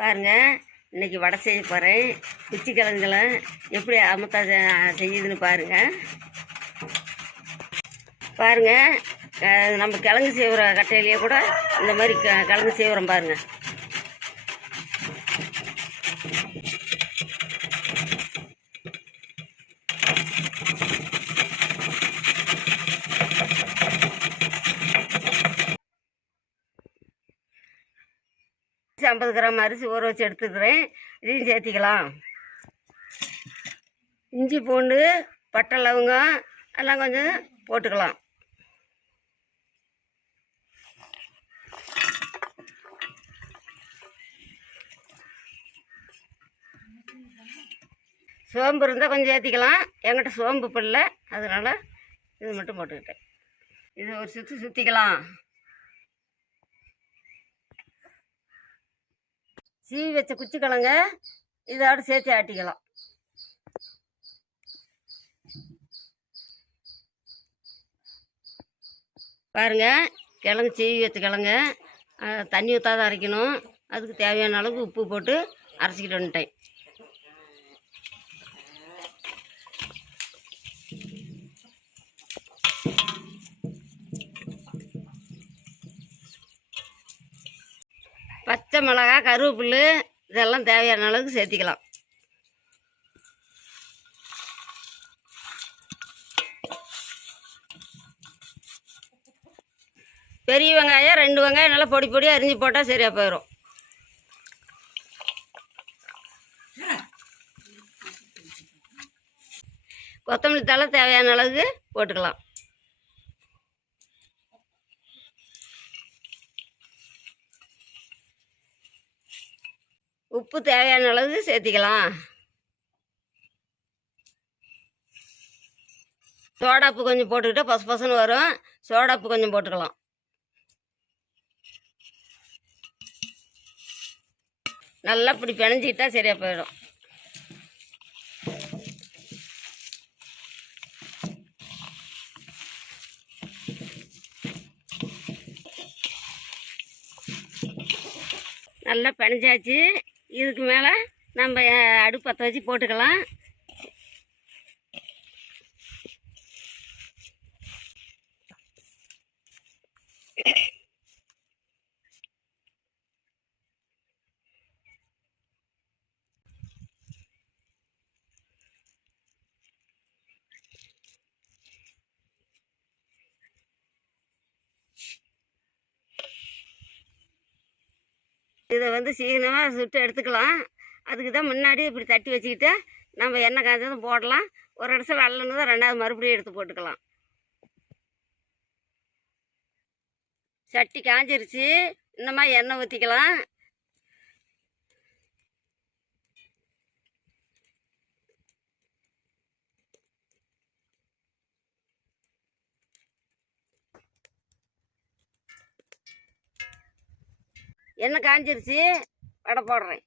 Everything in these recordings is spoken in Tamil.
பாருங்கள், இன்றைக்கி வடை செய்ய போகிறேன். குச்சி கிழங்குகளை எப்படி அமுத்தா செய்யுதுன்னு பாருங்கள். நம்ம கிழங்கு செய்கிற கட்டையிலேயே கூட இந்த மாதிரி கிழங்கு செய்கிறோம் பாருங்கள். அரிசி 50 கிராம் அரிசி ஊற வச்சு எடுத்துக்கிறேன். இதையும் சேர்த்திக்கலாம். இஞ்சி பூண்டு பட்டை லவங்கம் எல்லாம் கொஞ்சம் போட்டுக்கலாம். சோம்பு இருந்தால் கொஞ்சம் ஏற்றிக்கலாம். என்கிட்ட சோம்பு பில்லை, அதனால் இது மட்டும் போட்டுக்கிட்டேன். இது ஒரு சுற்றிக்கலாம். சீவி வச்ச குச்சி கிழங்க இதோட சேர்த்து ஆட்டிக்கலாம். பாருங்கள், கிழங்கு சீவி வச்ச கிழங்க தண்ணி ஊற்றாத அரைக்கணும். அதுக்கு தேவையான அளவுக்கு உப்பு போட்டு அரைச்சிக்கிட்டு வந்துட்டேன். பச்சை மிளகா, கருவேப்பிலை இதெல்லாம் தேவையான அளவுக்கு சேர்த்திக்கலாம். பெரிய வெங்காயம் 2 வெங்காயம் நல்லா பொடி பொடியாக அரிஞ்சு போட்டால் சரியாக போயிடும். கொத்தமல்லி தழை தேவையான அளவுக்கு போட்டுக்கலாம். உப்பு தேவையான அளவுக்கு சேர்த்திக்கலாம். சோடாப்பு கொஞ்சம் போட்டுக்கிட்டால் பசு பசுன்னு வரும். சோடாப்பு கொஞ்சம் போட்டுக்கலாம். நல்லா இப்படி பிணைஞ்சிக்கிட்டா சரியாக போயிடும். நல்லா பிணைஞ்சாச்சு. இதுக்கு மேலே நம்ம அடுப்பு பற்ற வச்சு போட்டுக்கலாம். இதை சீக்கிரமாக சுட்டு எடுத்துக்கலாம். அதுக்கு தான் முன்னாடி இப்படி தட்டி வச்சுக்கிட்டு நம்ம எண்ணெய் காய்ச்சதும் போடலாம். ஒரு இடத்துல அல்லன்னு தான் 2வது மறுபடியும் எடுத்து போட்டுக்கலாம். சட்டி காஞ்சிருச்சு. இந்த மாதிரி எண்ணெய் ஊற்றிக்கலாம். எண்ணெய் காஞ்சிருச்சு. வடை போடுறேன்.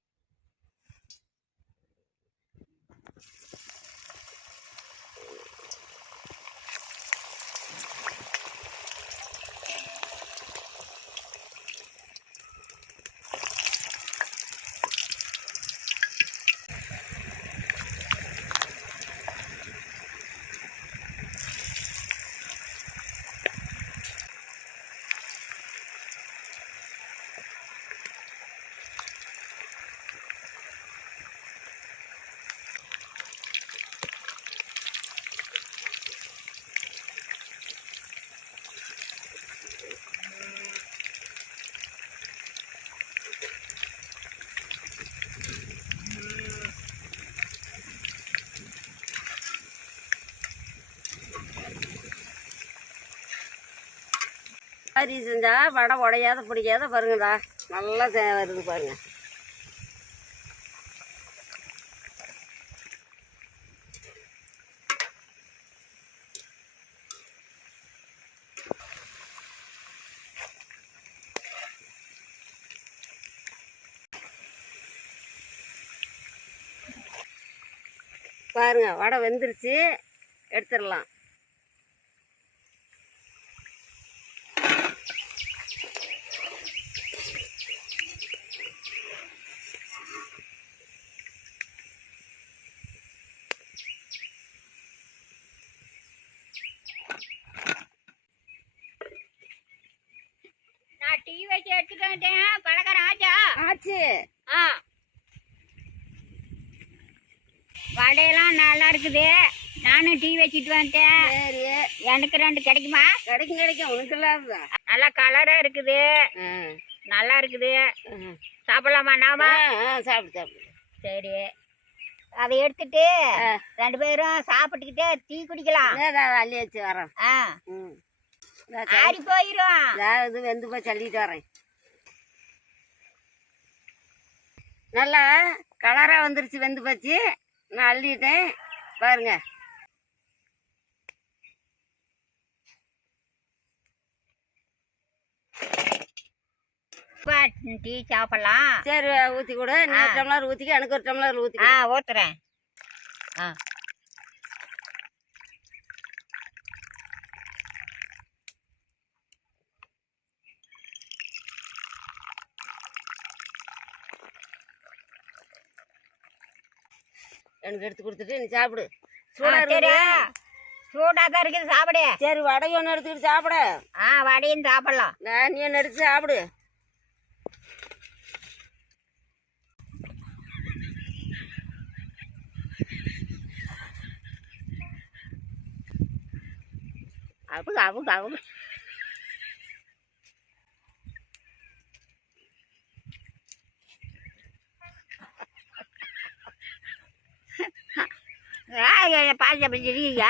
மாதிரி செஞ்சால் வடை உடையாத பிடிக்காத பாருங்கடா. நல்லா வருது பாருங்கள். பாருங்கள், வடை வெந்துருச்சு. எடுத்துடலாம். வந்துட்டேன். பலகாரம் ஆச்சா? ஆச்சு. ஆ. வடையெல்லாம் நல்லா இருக்குது. நானும் டீ வச்சுட்டு வந்துட்டேன். சரி, எனக்கு 2 கிடைக்குமா? கிடைக்கும் கிடைக்கும், உனக்கு இல்லாததான். நல்லா கலரா இருக்குது. நல்லா இருக்குது. சாப்பிடலாமா நாம? சாப்பிடு சாப்பிடு. சரி, அதை எடுத்துட்டு 2 பேரும் சாப்பிட்டுக்கிட்டே டீ குடிக்கலாம். அள்ளி வச்சு வரேன். ஆறி போயிரும். இது வெந்து போய் தள்ளிட்டு வரேன். நல்லா கலரா வந்துருச்சு, வெந்து போச்சு. நான் அள்ளிட்டேன் பாருங்க. டீ சாப்பிடலாம். சரி, ஊற்றி கூட. நீ 1 டம்ளர் ஊற்றிக்க, எனக்கு 1 டம்ளர் ஊற்றி. ஊத்துறேன். எனக்கு எடுத்து கொடுத்துட்டு நீ சாப்பிடு. சூடா தான் இருக்குது, சாப்பிடு. சரி, வடையும் ஒன்று எடுத்துக்கிட்டு சாப்பிட. வடையும் சாப்பிடலாம். நீ ஒன்று எடுத்து சாப்பிடு. அவங்க அவங்க அவங்க பாஞ்ச பிடிச்சிருக்கீங்க.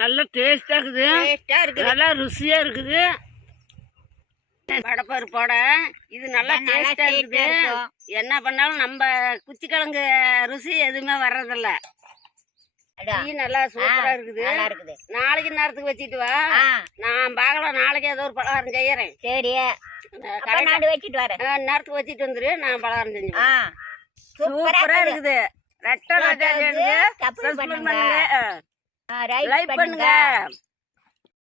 நல்லா டேஸ்டா இருக்குது. நல்லா ருசியா இருக்குது. வடைப்பருப்போட இது நல்லா டேஸ்டா இருக்குது. என்ன பண்ணாலும் நம்ம குச்சிக்கிழங்கு ருசி எதுவுமே வர்றதில்ல. டீ நல்லா சூப்பரா இருக்குது. நாளைக்கு நேரத்துக்கு வச்சுட்டு வா. நான் பார்க்கலாம், நாளைக்கு ஏதோ ஒரு பலகாரம் செய்யறேன். சரி, வச்சுட்டு வரேன். நேரத்துக்கு வச்சுட்டு வந்துரு, நான் பலகாரம் செஞ்சு. சூப்பரா இருக்குது. ரெட்டை பண்ணுங்க, லைக் பண்ணுங்க.